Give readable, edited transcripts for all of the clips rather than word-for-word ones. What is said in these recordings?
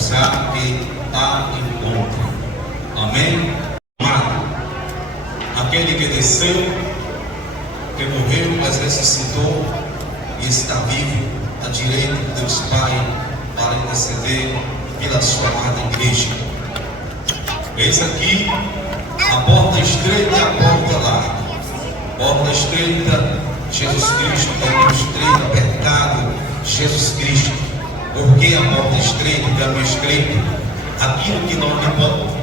profetizar que há encontro. Amém? Amado, aquele que desceu, que morreu, mas ressuscitou e está vivo à direita de Deus Pai para interceder pela sua amada igreja. Eis aqui a porta estreita e a porta larga. Porta estreita, Jesus Cristo, caminho estreito, apertado, Jesus Cristo. Porque a porta estreita, o caminho estreito, aquilo que não pode.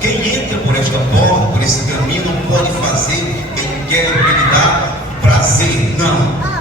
Quem entra por esta porta, por esse caminho, não pode fazer quem quer, o que lhe dá prazer. Não.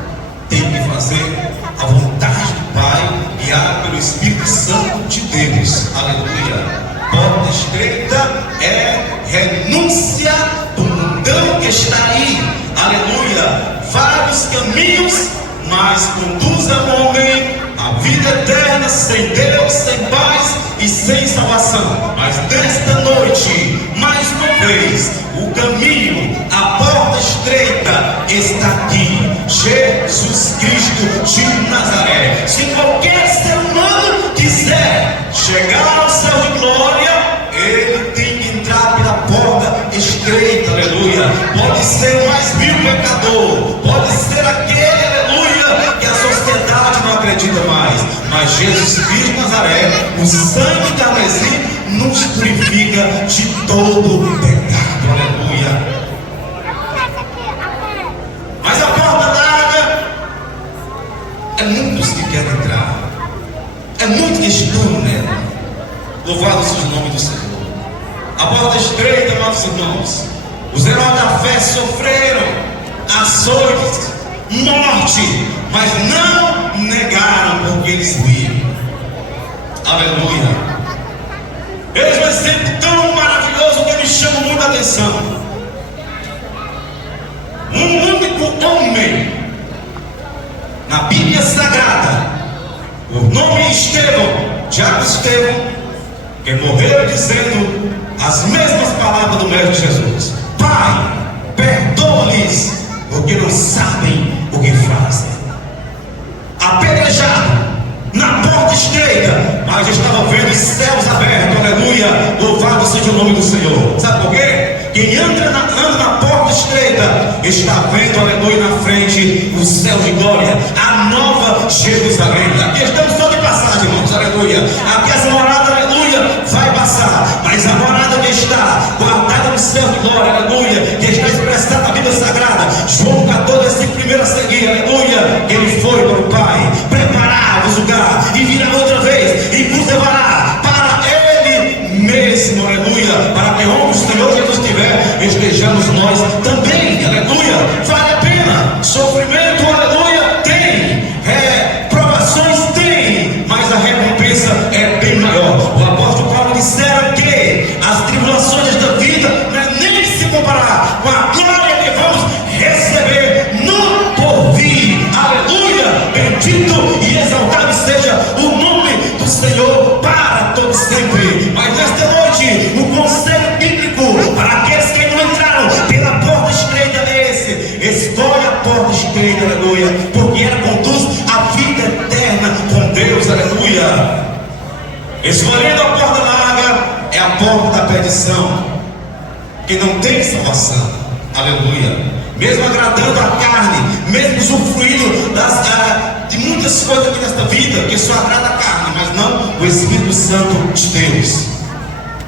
Tem que fazer a vontade do Pai, guiado pelo Espírito Santo de Deus. Aleluia. Porta estreita é renúncia do mundão que está aí. Aleluia. Vários caminhos, mas conduz ao homem a vida eterna, sem Deus, sem paz e sem salvação. Mas nesta noite, mais uma vez, o caminho, a porta estreita está aqui. Jesus Cristo de Nazaré. Se qualquer ser humano quiser chegar ao céu de glória, ele tem que entrar pela porta estreita. Aleluia. Pode ser o mais vil pecador, pode ser aquele, aleluia, que a sociedade não acredita mais. Mas Jesus Cristo de Nazaré, o sangue carmesim, nos purifica de todo pecado. Aleluia. Mas a porta larga é muitos que querem entrar, é muitos que estão nela. Louvado seja o nome do Senhor. A porta estreita, amados irmãos, os heróis da fé sofreram açoites, morte, mas não negaram porque eles viram. Aleluia. Eis um exemplo tão maravilhoso que me chama muita atenção. Um único homem na Bíblia Sagrada, o nome Estevão, Diácono Estevão, que morreu dizendo as mesmas palavras do mestre Jesus: Pai, perdoa-lhes, porque não sabem o que fazem. Apedrejado na porta estreita, mas estava vendo os céus abertos. Aleluia. Louvado seja o nome do Senhor. Sabe por quê? Quem anda na porta estreita está vendo, aleluia, na frente o céu de glória, a nova Jerusalém. Aqui estamos só de passagem, irmãos, aleluia. Aqui essa morada, aleluia, vai passar, mas a morada que está guardada no céu de glória, aleluia, que está expressada na Bíblia Sagrada, João 14, versículo 1 a seguir, aleluia. Ele foi para o Pai preparar o lugar e virá outra vez e nos levará para Ele mesmo, aleluia, para que onde o Senhor Jesus estiver, estejamos nós também, aleluia. Vale a pena, sofrimento, aleluia, tem, provações tem, mas a recompensa é bem maior. O apóstolo Paulo dissera que as tribulações da vida não é nem se comparar com a glória que vamos receber no porvir. Aleluia. Bendito e exaltado seja o nome do Senhor para todos sempre. Mas nesta noite, o conselho bíblico para aqueles que não entraram pela porta estreita é esse: escolhe a porta estreita, aleluia, porque ela conduz à vida eterna com Deus, aleluia. Escolhendo a porta larga é a porta da perdição, que não tem salvação, aleluia. Mesmo agradando a carne, mesmo usufruindo de muitas coisas aqui nesta vida, que só agrada a carne, mas não o Espírito Santo de Deus.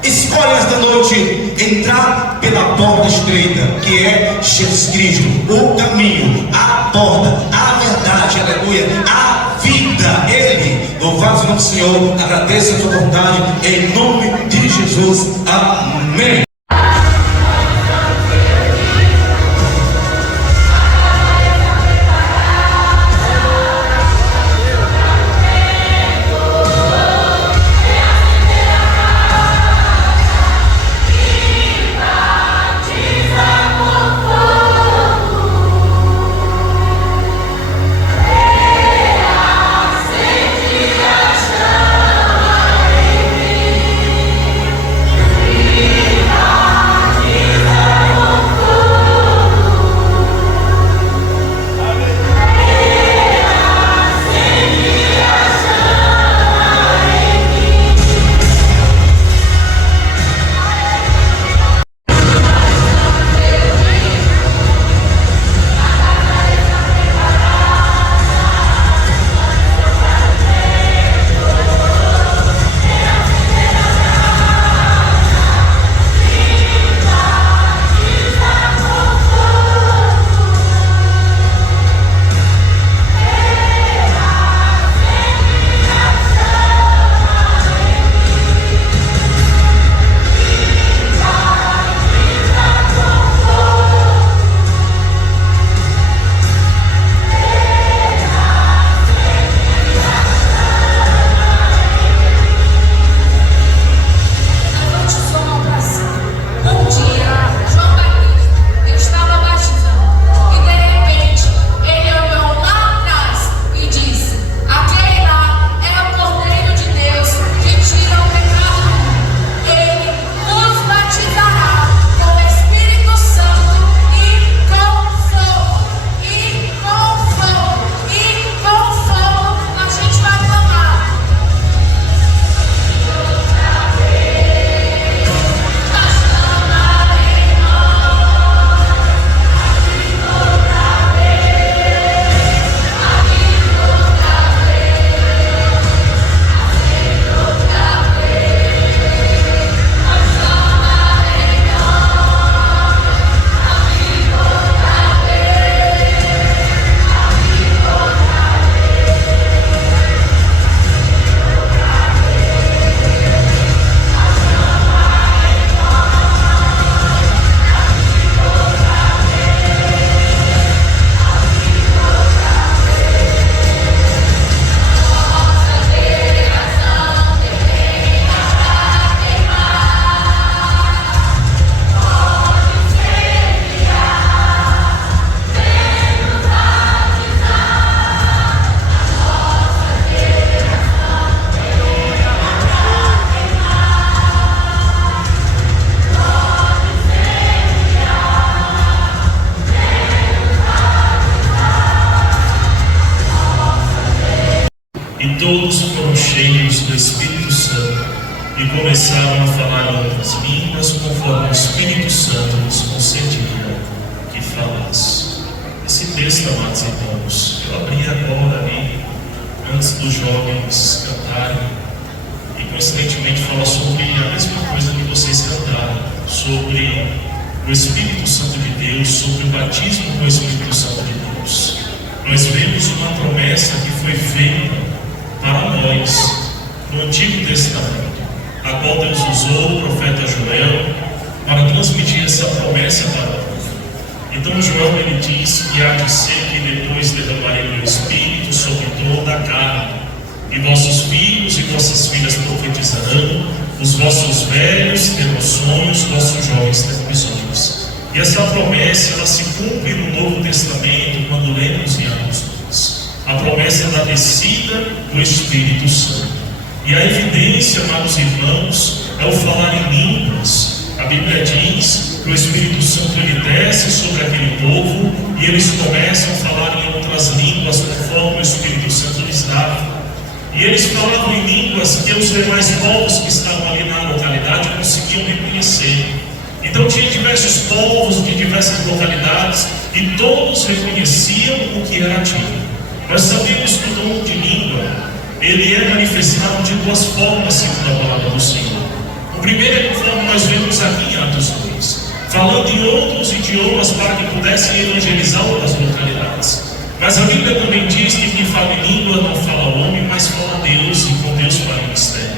Escolhe esta noite entrar pela porta estreita, que é Jesus Cristo, o caminho, a porta, a verdade, aleluia, a vida. Ele, louvado seja o Senhor, agradeço a sua vontade, em nome de Jesus, amém. Viva E todos foram cheios do Espírito Santo e começaram a falar em outras línguas, conforme o Espírito Santo lhes concedia que falasse. Esse texto, amados irmãos, eu abri agora ali, antes dos jovens cantarem, e coincidentemente fala sobre a mesma coisa que vocês cantaram, sobre o Espírito Santo de Deus, sobre o batismo com o Espírito Santo de Deus. Nós vemos uma promessa que foi feita para nós no Antigo Testamento, a qual Deus usou o profeta Joel para transmitir essa promessa para nós. Então Joel ele diz que há de ser que depois derramarei meu Espírito sobre toda a carne, e vossos filhos e vossas filhas profetizarão, os vossos velhos terão sonhos, vossos jovens terão visões. E essa promessa ela se cumpre no Novo Testamento quando lemos em Atos. A promessa da descida do Espírito Santo. E a evidência, amados irmãos, é o falar em línguas. A Bíblia diz que o Espírito Santo ele desce sobre aquele povo e eles começam a falar em outras línguas conforme o Espírito Santo lhes dava. E eles falavam em línguas que os demais povos que estavam ali na localidade conseguiam reconhecer. Então tinha diversos povos de diversas localidades e todos reconheciam o que era aquilo. Nós sabemos que o dom de língua ele é manifestado de duas formas segundo a palavra do Senhor. O primeiro é conforme nós vemos aqui em Atos 2, falando em outros idiomas para que pudessem evangelizar outras localidades. Mas a Bíblia também diz que quem fala em língua não fala ao homem, mas fala a Deus, e com Deus fala em mistério.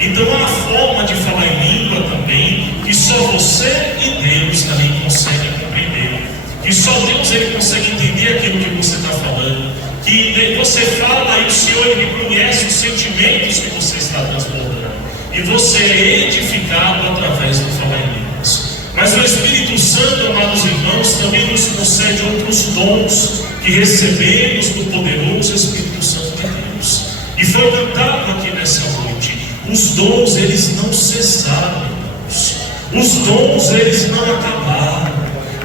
Então há uma forma de falar em língua também, que só você e Deus também conseguem compreender. Que só Deus ele consegue entender aquilo que você está falando. Que você fala e o Senhor ele conhece os sentimentos que você está transbordando. E você é edificado através do falar em línguas. Mas o Espírito Santo, amados irmãos, também nos concede outros dons que recebemos do poderoso Espírito Santo de Deus. E foi cantado aqui nessa noite. Os dons, eles não cessaram, irmãos. Os dons, eles não acabaram.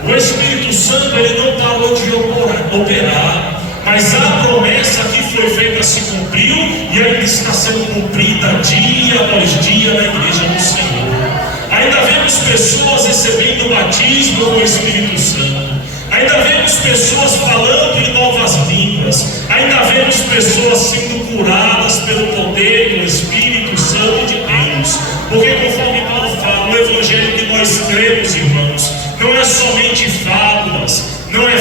O Espírito Santo, ele não parou de operar. Mas a promessa que foi feita se cumpriu e ainda está sendo cumprida dia após dia na igreja do Senhor. Ainda vemos pessoas recebendo o batismo com o Espírito Santo. Ainda vemos pessoas falando em novas línguas. Ainda vemos pessoas sendo curadas pelo poder do Espírito Santo de Deus. Porque conforme Paulo fala, o Evangelho que nós cremos, irmãos, não é somente fábulas, não é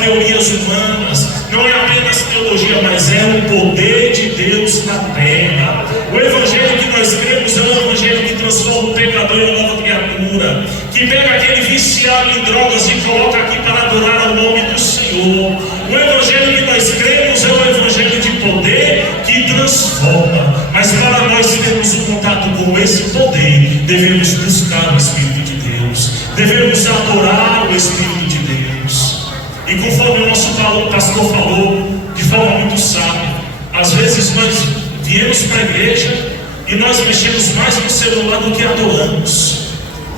teorias humanas, não é apenas teologia, mas é o poder de Deus na terra. O Evangelho que nós cremos é um Evangelho que transforma o pecador em nova criatura, que pega aquele viciado em drogas e coloca aqui para adorar ao nome do Senhor. O Evangelho que nós cremos é um Evangelho de poder que transforma. Mas para nós termos um contato com esse poder, devemos buscar o Espírito de Deus, devemos adorar o Espírito de Deus. E conforme o nosso pastor falou, de forma muito sábia, às vezes nós viemos para a igreja e nós mexemos mais no celular do que adoramos.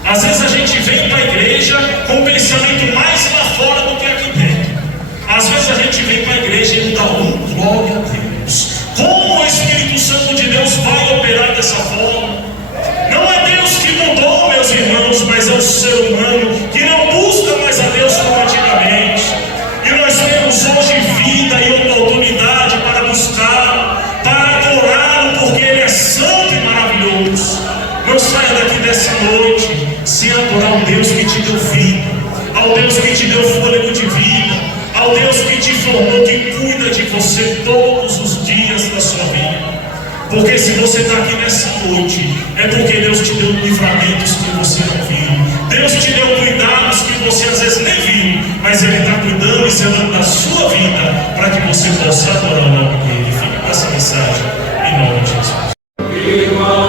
Às vezes a gente vem para a igreja com o pensamento mais lá fora do que aqui dentro. Às vezes a gente vem para a igreja e não dá glória a Deus. Como o Espírito Santo de Deus vai operar dessa forma? Não é Deus que mudou, meus irmãos, mas é o ser humano que não busca mais a Deus como antigamente. E nós temos hoje vida e oportunidade para buscar, para adorá-lo, porque Ele é santo e maravilhoso. Não saia daqui dessa noite sem adorar ao Deus que te deu vida, ao Deus que te deu fôlego de vida, ao Deus que te formou, que cuida de você todos os dias da sua vida. Porque se você está aqui nessa noite, é porque Deus te deu livramentos que você não viu. Deus te deu cuidados que você às vezes nem viu, mas Ele está cuidando e zelando da sua vida para que você possa adorar o nome dEle. Fica com essa mensagem em nome de Jesus. É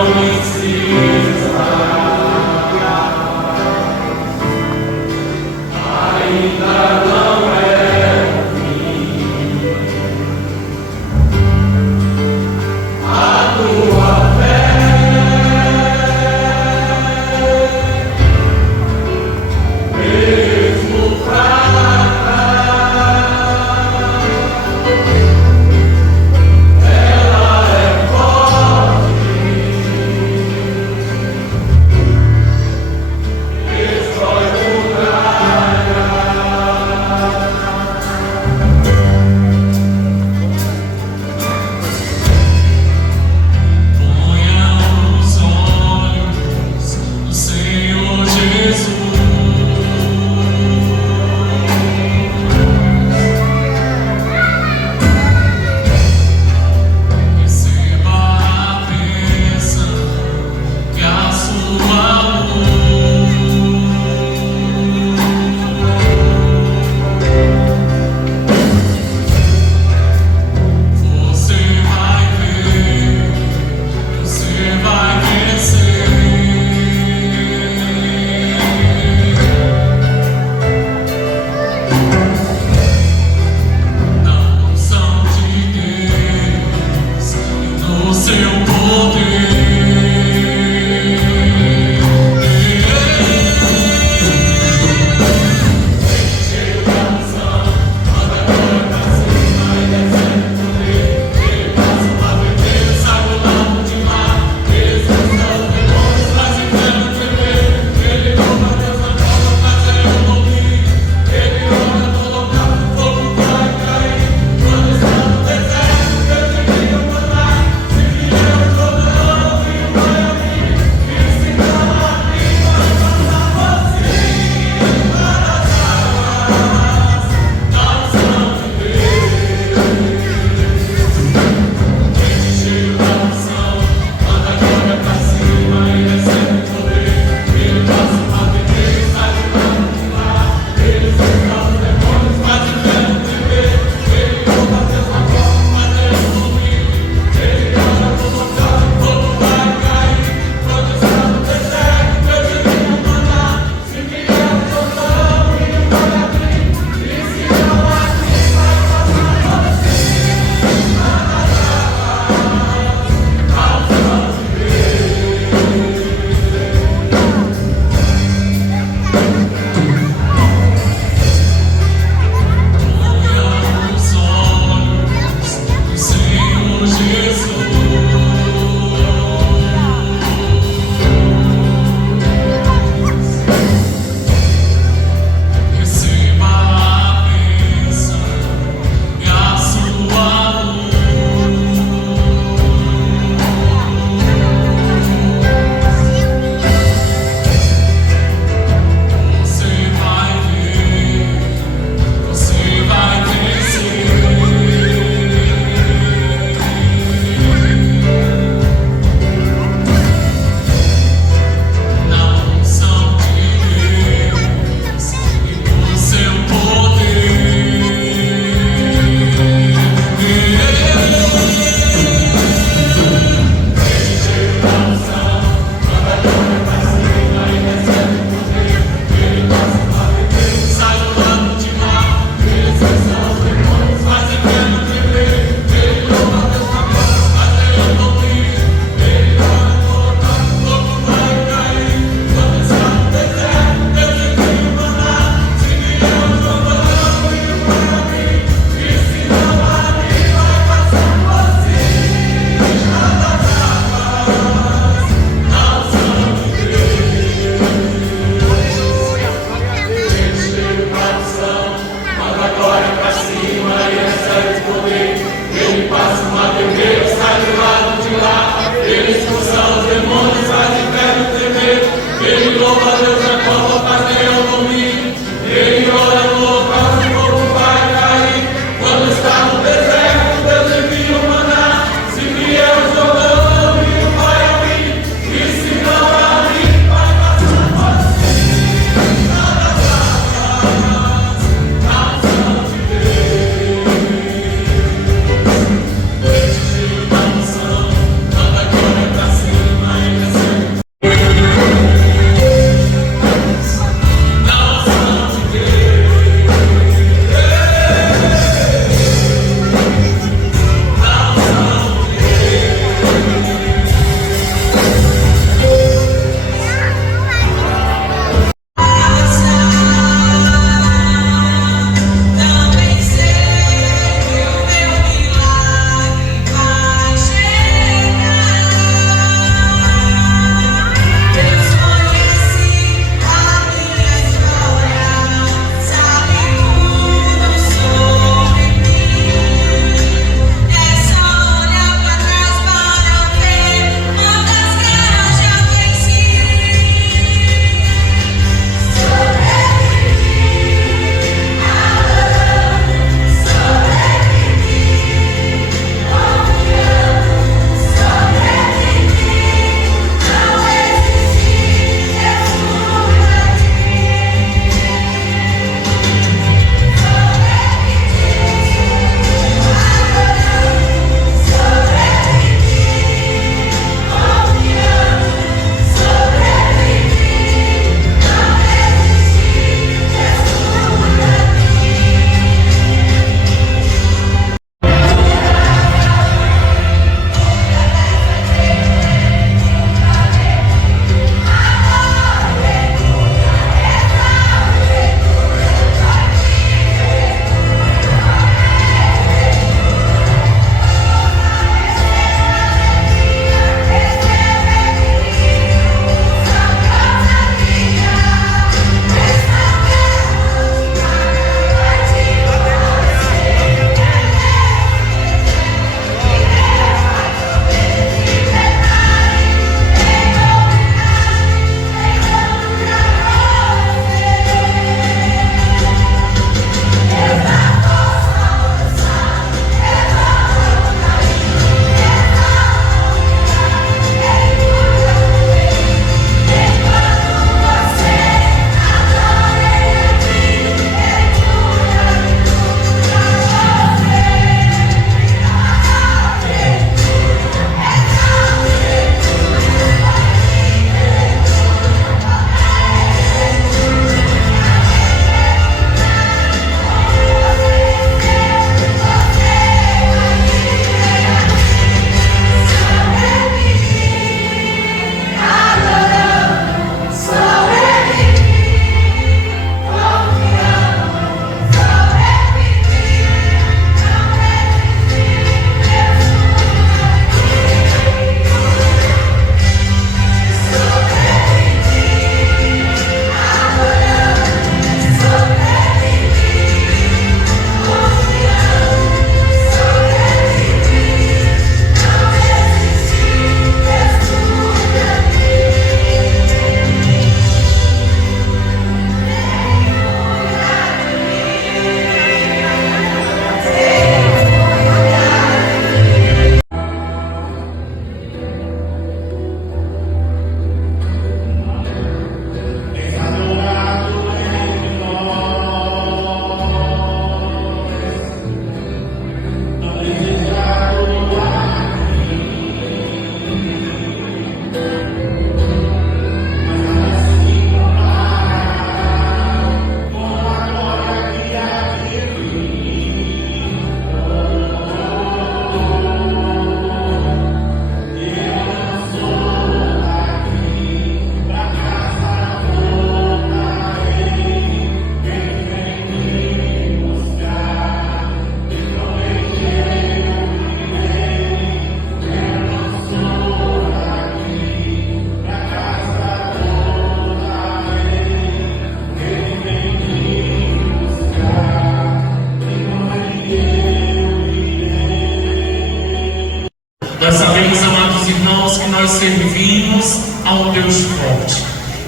Nós sabemos, amados irmãos, que nós servimos a um Deus forte.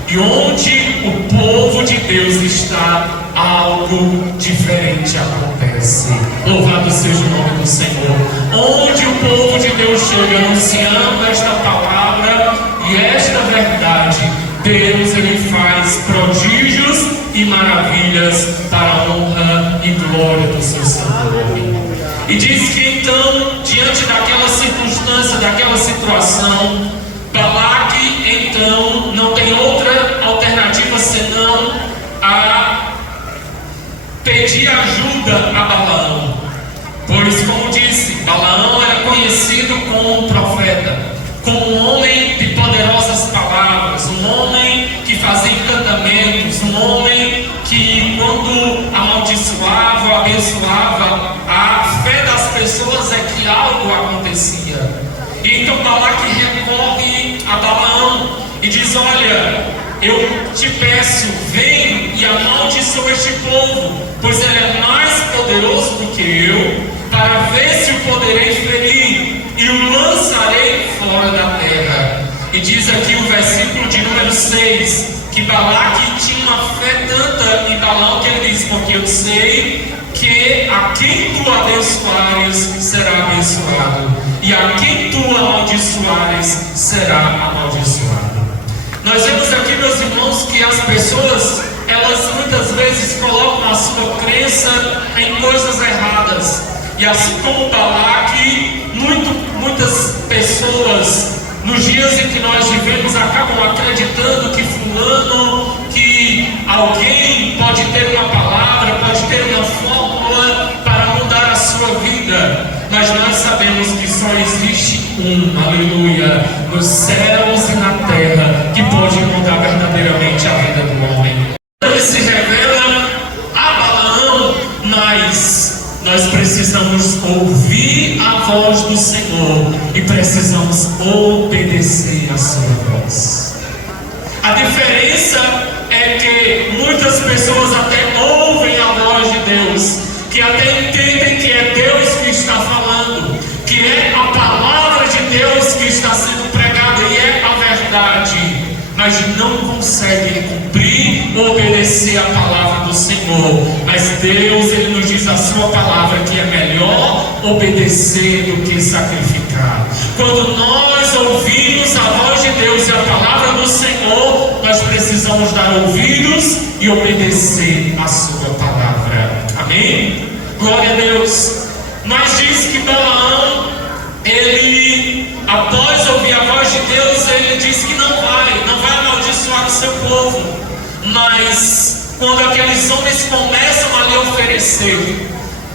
E onde o povo de Deus está, algo diferente acontece. Louvado seja o nome do Senhor. Onde o povo de Deus chega anunciando esta palavra e esta verdade, Deus ele faz prodígios e maravilhas para a honra e glória do seu santo nome. E diz que então, diante daquela circunstância, daquela situação, Balaque então não tem outra alternativa senão a pedir ajuda a Balaão. Pois, como disse, Balaão era conhecido como um profeta, como um homem de poderosas palavras, um homem que fazia encantamentos, um homem que, quando amaldiçoava ou abençoava, a fé das pessoas é que algo acontecia. E então Balaque recorre a Balaão e diz: olha, eu te peço, vem e amaldiçoa este povo, pois ele é mais poderoso do que eu, para ver se o poderei ferir e o lançarei fora da terra. E diz aqui o versículo de número 6, que Balaque tinha uma fé tanta em Balaão que ele diz: porque eu sei que a quem tu abençoares será abençoado, e a quem tu amaldiçoares será amaldiçoado. Nós vemos aqui, meus irmãos, que as pessoas, elas muitas vezes colocam a sua crença em coisas erradas. E assim como Balaque, muitas pessoas, nos dias em que nós vivemos, acabam acreditando que fulano, que alguém pode ter uma palavra, pode ter uma fórmula para mudar a sua vida. Mas nós sabemos que só existe aleluia, nos céus e na terra, que pode mudar verdadeiramente a vida do homem. Ele se revela a Balaão, mas nós precisamos ouvir a voz do Senhor e precisamos obedecer a sua voz. A diferença é que muitas pessoas até ouvem a voz de Deus, que até entendem que é Deus que está falando, que é a palavra de Deus que está sendo pregada e é a verdade, mas não conseguem cumprir ou obedecer a palavra do Senhor. Mas Deus, ele nos diz a sua palavra que é melhor obedecer do que sacrificar. Quando nós ouvimos a voz de Deus e a palavra do Senhor, nós precisamos dar ouvidos e obedecer a sua palavra. Amém? Glória a Deus. Mas diz que Balaão, ele, após ouvir a voz de Deus, ele diz que não vai amaldiçoar o seu povo. Mas quando aqueles homens começam a lhe oferecer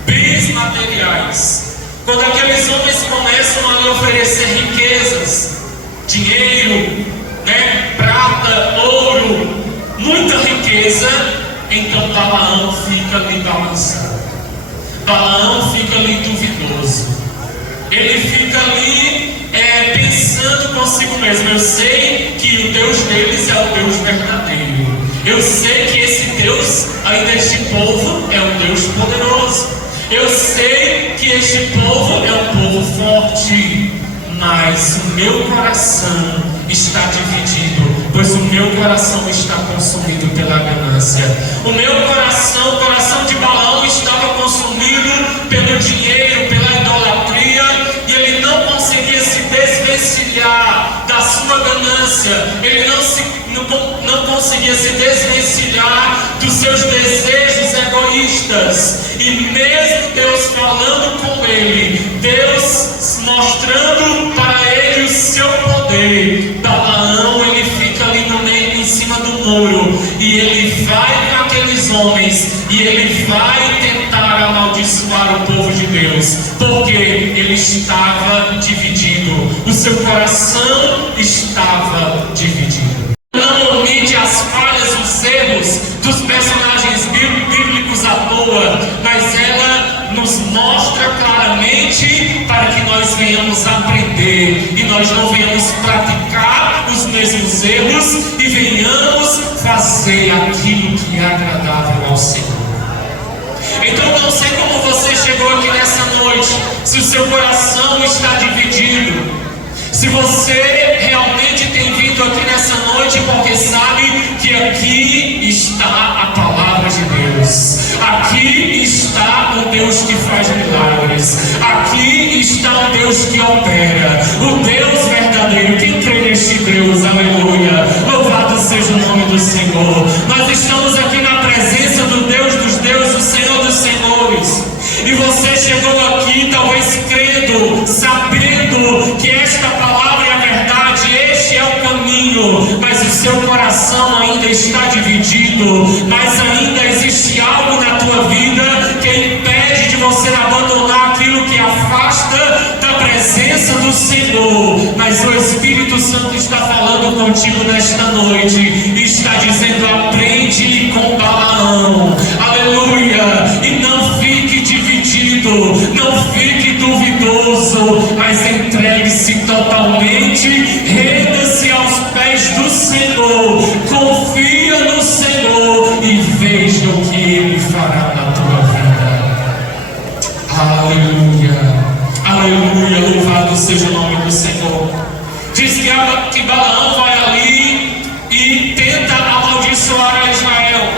bens materiais, quando aqueles homens começam a lhe oferecer riquezas, dinheiro, prata, ouro, muita riqueza, então Balaão fica ali balançado. Balaão fica ali duvidoso. Ele fica ali pensando consigo mesmo: eu sei que o Deus deles é o Deus verdadeiro. Eu sei que esse Deus aí deste povo é um Deus poderoso. Eu sei que este povo é um povo forte. Mas o meu coração está dividido, pois o meu coração está consumido pela ganância. O meu coração, o coração de Balaão, estava consumido pelo dinheiro, pela idolatria, e ele não conseguia se desvencilhar da sua ganância. Ele não conseguia se desvencilhar dos seus desejos egoístas. E mesmo Deus falando com ele, Deus mostrando para ele o seu poder, Balaão, ele fica ali no meio, em cima do muro, e ele vai com aqueles homens e ele vai tentar amaldiçoar o povo de Deus, porque ele estava dividido, o seu coração estava dividido. Não omite as falhas, os erros dos personagens bíblicos à toa, mas ela nos mostra claramente para que nós venhamos aprender e nós não venhamos praticar os mesmos erros e venhamos fazer aquilo que é agradável ao Senhor. Então eu não sei como você chegou aqui nessa noite, se o seu coração está dividido, se você realmente tem vindo aqui nessa noite porque sabe onde opera o Deus verdadeiro. Quem crê neste Deus, aleluia, louvado seja o nome do Senhor. Nós estamos aqui na presença do Deus dos deuses, do Senhor dos senhores, e você chegou aqui talvez crendo, sabendo que esta palavra é a verdade, este é o caminho, mas o seu coração ainda está dividido, mas ainda existe algo na tua vida que impede de você abandonar aquilo que afasta da presença do Senhor. Mas o Espírito Santo está falando contigo nesta noite e está dizendo: aprende com Balaão, aleluia, e não fique dividido, não fique duvidoso, mas entregue-se totalmente, renda-se aos pés do Senhor, confia no Senhor e veja o que Ele fará na tua vida. Aleluia, aleluia, louvado seja o nome do Senhor. Diz que Balaão vai ali e tenta amaldiçoar a Israel,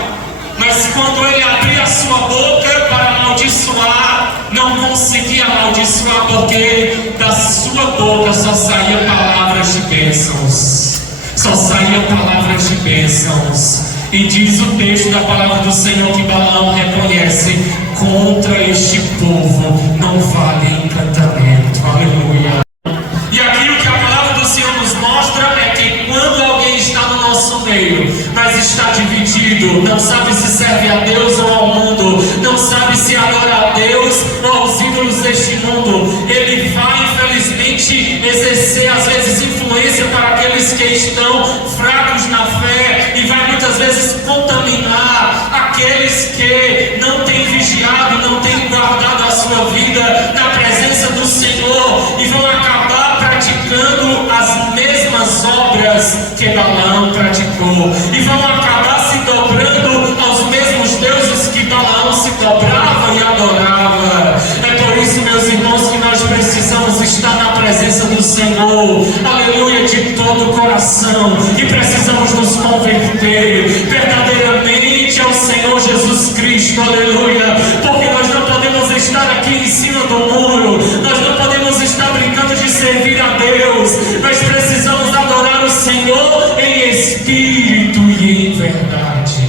mas quando ele abria a sua boca para amaldiçoar, não conseguia amaldiçoar, porque da sua boca só saía palavras de bênçãos, só saía palavras de bênçãos. E diz o texto da palavra do Senhor que Balaão reconhece: contra este povo não vale encantamento. Aleluia. E aquilo que a palavra do Senhor nos mostra é que quando alguém está no nosso meio, mas está dividido, não sabe se serve a Deus ou ao mundo, não sabe se adora a Deus ou aos ídolos deste mundo, ele vai infelizmente exercer às vezes influência para aqueles que estão fracos na fé, e vai muitas vezes contaminar aqueles que não têm vigiado, não têm guardado a sua vida na presença do Senhor, e vão acabar praticando as mesmas obras que Balaão praticou, e vão acabar se dobrando aos mesmos deuses que Balaão se dobrava e adorava. É por isso, meus irmãos, que nós precisamos estar na presença do Senhor, aleluia, de todo o coração, e precisamos nos converter verdadeiramente ao Senhor Jesus Cristo, aleluia, porque nós não podemos estar aqui em cima do muro, nós não podemos estar brincando de servir a Deus, nós precisamos adorar o Senhor em espírito e em verdade.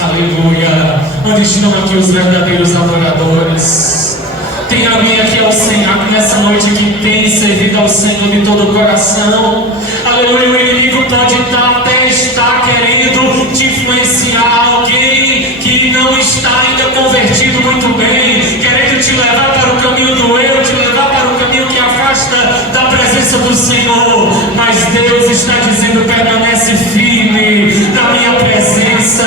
Aleluia. Onde estão aqui os verdadeiros adoradores? Tem alguém aqui ao Senhor nessa noite que tem servido ao Senhor de todo o coração? Aleluia. O inimigo pode até estar querendo te influenciar, alguém que não está ainda convertido muito bem, querendo te levar para o caminho do eu, te levar para o caminho que afasta da presença do Senhor. Mas Deus está dizendo: permanece firme na minha presença,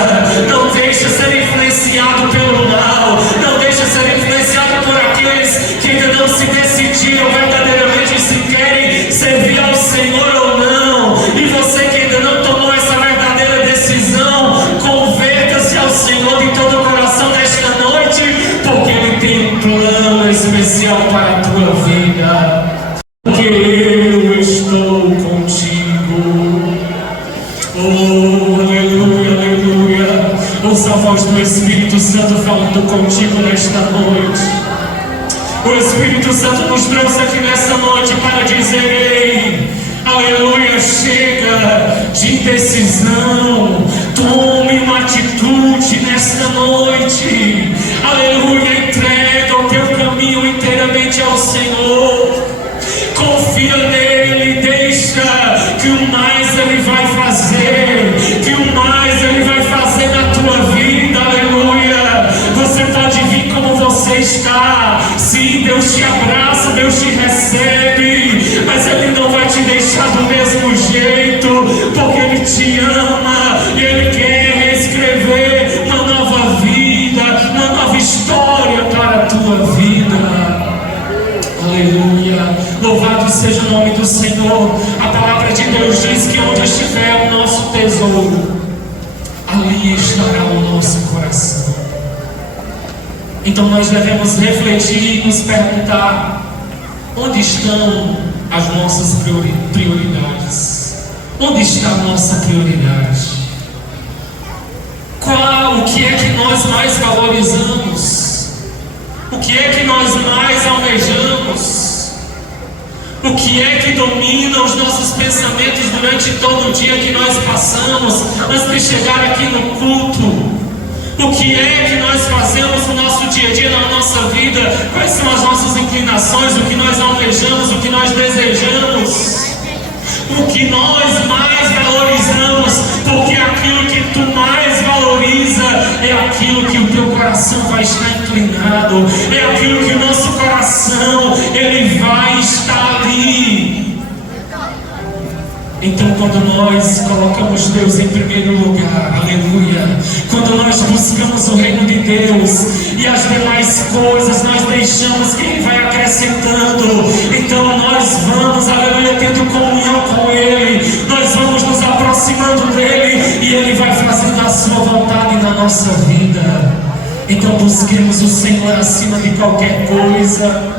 não deixa ser influenciado pelo mal, não deixa ser influenciado por aqueles que ainda não se decidiram verdadeiramente se querem servir ao Senhor ou não. E você que ainda não tomou essa verdadeira decisão, converta-se ao Senhor de todo o coração nesta noite, porque Ele tem um plano especial para a tua vida. Porque eu estou contigo. Oh, aleluia, aleluia. Ouça a voz do Espírito Santo falando contigo nesta noite. O Espírito Santo nos trouxe aqui nessa noite para dizer: ei, aleluia, chega de indecisão, tome uma atitude nesta noite. Aleluia, entrega o teu caminho inteiramente ao Senhor, confia nele, deixa que o mais Ele vai fazer, que o mais Ele vai fazer na tua vida. Aleluia. Você pode vir como você está, sim, Deus te abraça, Deus te recebe, mas Ele não vai te deixar do mesmo jeito, porque Ele te ama e Ele quer reescrever uma nova vida, uma nova história para a tua vida. Aleluia, louvado seja o nome do Senhor. A palavra de Deus diz que onde estiver o nosso tesouro, ali estará o nosso coração. Então nós devemos refletir e nos perguntar: onde estão as nossas prioridades? Onde está a nossa prioridade? O que é que nós mais valorizamos? O que é que nós mais almejamos? O que é que domina os nossos pensamentos durante todo o dia que nós passamos antes de chegar aqui no culto? O que é que nós fazemos no nosso dia a dia, na nossa vida? Quais são as nossas inclinações, o que nós almejamos, o que nós desejamos? O que nós mais valorizamos? Porque aquilo que tu mais valoriza é aquilo que o teu coração vai estar inclinado, é aquilo que o nosso coração ele vai estar ali. Então, quando nós colocamos Deus em primeiro lugar, aleluia, quando nós buscamos o reino de Deus e as demais coisas nós deixamos que Ele vai acrescentando, então nós vamos, aleluia, tendo comunhão com Ele, nós vamos nos aproximando dEle e Ele vai fazendo a sua vontade na nossa vida. Então busquemos o Senhor acima de qualquer coisa,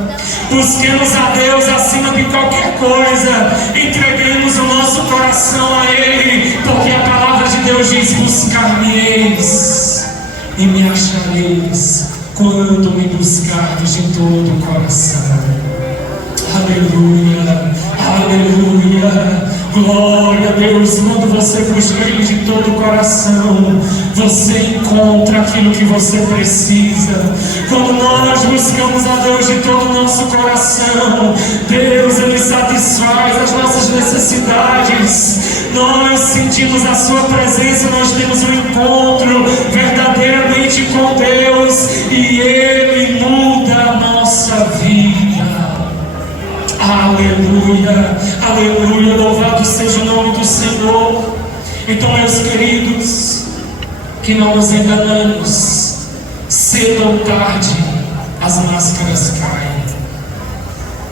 busquemos a Deus acima de qualquer coisa, entreguemos o nosso coração a Ele, porque a palavra de Deus diz: buscar-me-eis e me achareis, quando me buscardes de todo o coração. Aleluia, aleluia. Glória a Deus. Quando você busca Ele de todo o coração, você encontra aquilo que você precisa. Quando nós buscamos a Deus de todo o nosso coração, Deus Ele satisfaz as nossas necessidades. Nós sentimos a Sua presença, nós temos um encontro verdadeiramente com Deus e Ele muda a nossa vida. Aleluia, aleluia, louvado seja o nome do Senhor. Então, meus queridos, que não nos enganamos, cedo ou tarde as máscaras caem.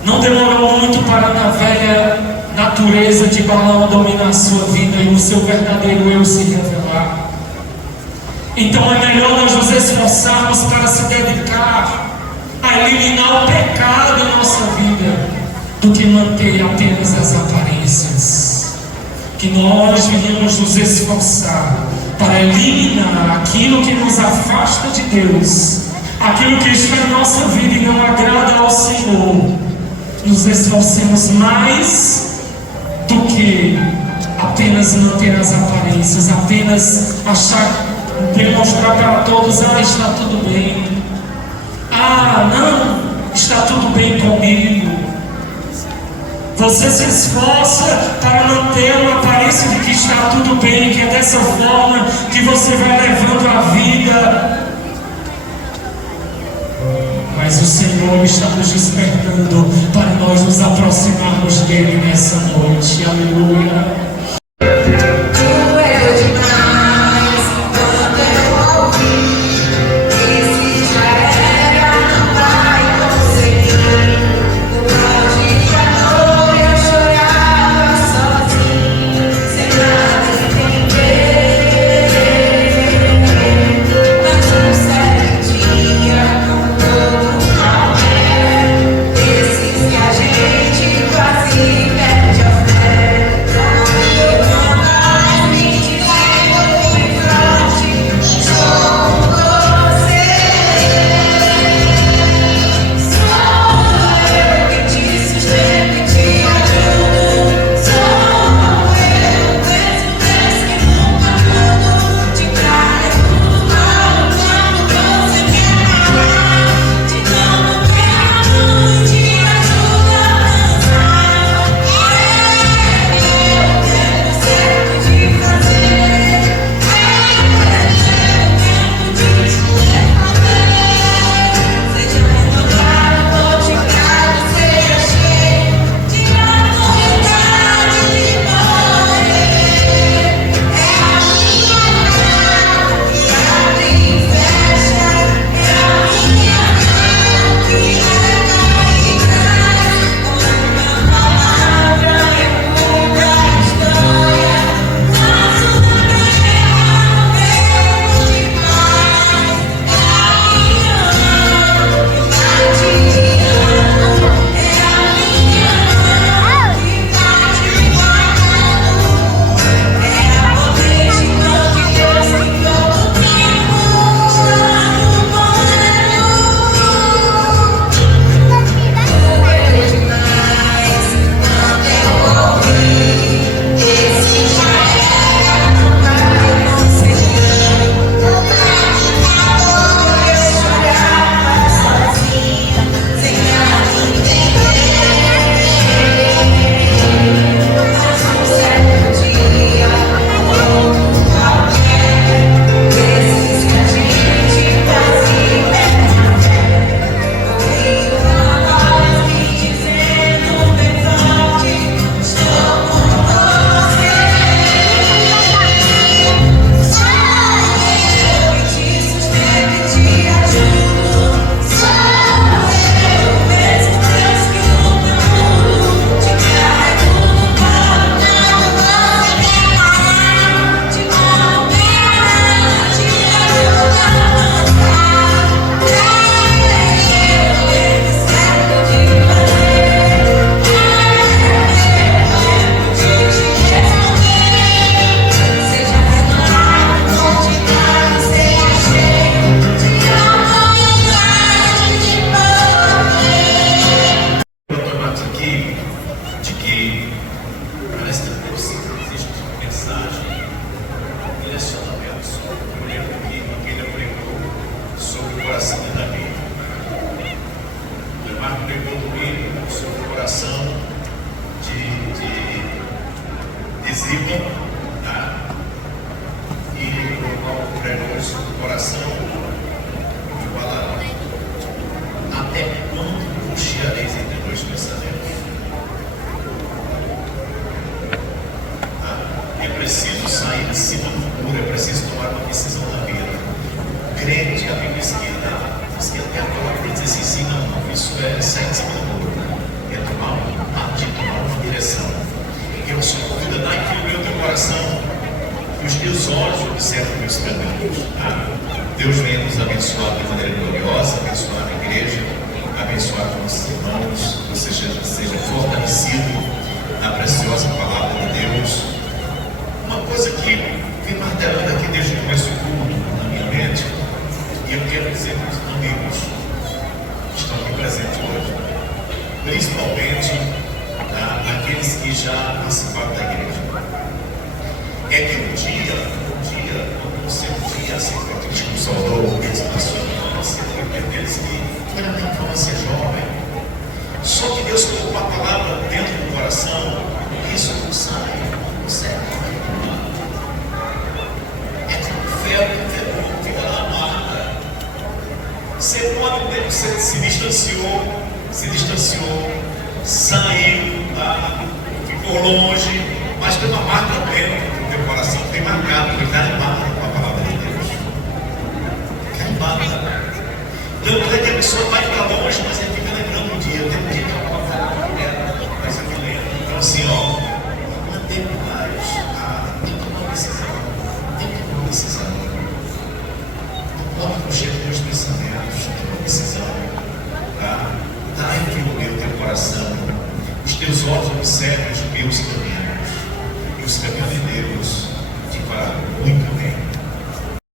Não demorou muito para a velha natureza de Balaão dominar a sua vida e o seu verdadeiro eu se revelar. Então é melhor nós nos esforçarmos para se dedicar a eliminar o pecado da nossa vida do que manter apenas as aparências. Que nós venhamos nos esforçar para eliminar aquilo que nos afasta de Deus, aquilo que está em nossa vida e não agrada ao Senhor. Nos esforcemos mais do que apenas manter as aparências, apenas achar, demonstrar para todos: ah, está tudo bem, ah, não, está tudo bem comigo. Você se esforça para manter uma aparência de que está tudo bem, que é dessa forma que você vai levando a vida. Mas o Senhor está nos despertando para nós nos aproximarmos dEle nessa noite. Aleluia. Quase perde a fé. E parece que existe uma mensagem, um direcionamento sobre o lembro que ele pregou sobre o coração de Davi. O Marco pregou domingo sobre o coração de Ziba, tá? E o Paulo pregou sobre o coração de Balaão. Até quando cocheareis entre dois pensamentos? É preciso sair de cima do muro, é preciso tomar uma decisão na vida. Crente, a Bíblia diz que até a palavra diz assim, sim, não, isso é sair de cima do muro, é tomar um partido, tomar uma direção. Porque o Senhor cuida da equilíbrio do teu coração, que os teus olhos observam os meus caminhos. Deus venha nos abençoar de maneira gloriosa, abençoar a igreja, abençoar os nossos irmãos, que você seja fortalecido na preciosa palavra de Deus. Uma coisa que vem martelando aqui desde o começo do culto na minha mente, e eu quero dizer para os amigos que estão aqui presentes hoje, principalmente aqueles que já participaram da igreja, é que um dia, quando você assim, como saudou aqueles que era na infância jovem, só que Deus colocou a palavra dentro do coração, e isso não sai, não serve. Fica na marca. Você pode você se distanciou, saiu, ficou longe, mas tem uma marca dentro do teu coração, tem marcado, tem carimbado com a palavra de Deus. Carimbado. Tanto é que a pessoa vai ficar longe, mas ele fica lembrando um dia, tem um dia que a palavra era, mas eu me lembro. Então assim, mantém mais, tem que tomar decisão. Não pode mexer com os pensamentos, tem uma decisão. Dá equilíbrio no teu coração. Os teus olhos observam os meus caminhos. E os caminhos de Deus te farão muito